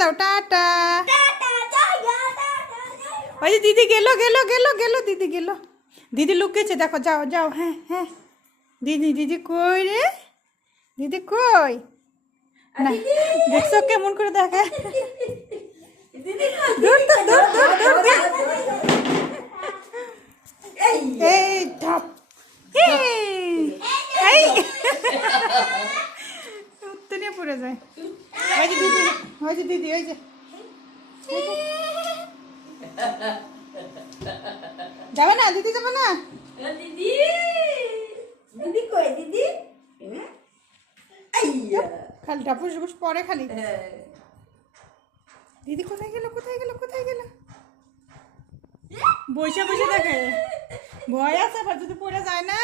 দাও, টাটা। ওই যে দিদি গেল গেল গেল গেল, দিদি গেল, দিদি লুকিয়েছে দেখো, যাও যাও। হ্যাঁ হ্যাঁ, দিদি দিদি কই রে, দিদি কই? না দেখছো কেমন করে দেখে। দূর তো, দূর দূর দূর দূর। এই ধাপ, এই উত্তে নিয়ে পড়ে যায়। ওই যে দিদি, ওই যে দিদি, ওই যে যাবে না দিদি, যাবে না দিদি, দিদি কই দিদি? খালি ঢাপুস ঢুপুস পরে খালি। দিদি কোথায় গেল, কোথায় গেল, কোথায় গেল? বসে বসে দেখে, ভয় আছে আবার যদি পড়ে যায় না।